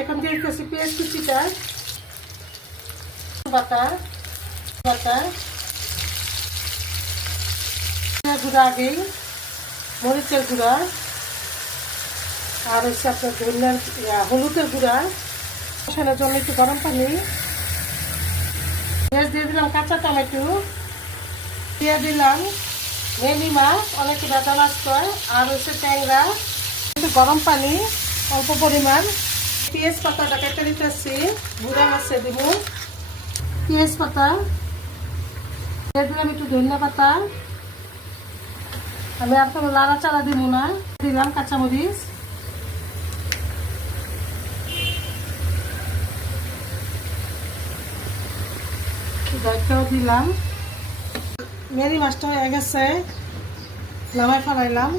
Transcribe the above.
এখন দিয়ে দিতেছি পেঁয়াজ কুচিটা, বাটা বাটা গুঁড়া, আগেই মরিচের গুঁড়া, আর হচ্ছে আপনার ধনিয়ার হলুদের গুঁড়া, মশলার জন্য একটু গরম পানি, পেঁয়াজ দিয়ে দিলাম, কাঁচা টমেটো দিয়ে দিলাম, মেলি মাছ, অনেকে ভেজা মাছ কয়, আর হচ্ছে ট্যাংরা, একটু গরম পানি অল্প পরিমাণ, পেঁয়াজ পাতাটা কেটে দিতেছি, গুঁড়া মাছে দিব, পেঁয়াজ পাতা দিয়ে দিলাম, একটু ধনিয়া পাতা, আমি আর কোনো নাড়াচাড়া দিব না, দিলাম কাঁচামরিচ, দইটাও দিলাম। মেরি মাছটা হয়ে গেছে, নামায় ফেলাইলাম।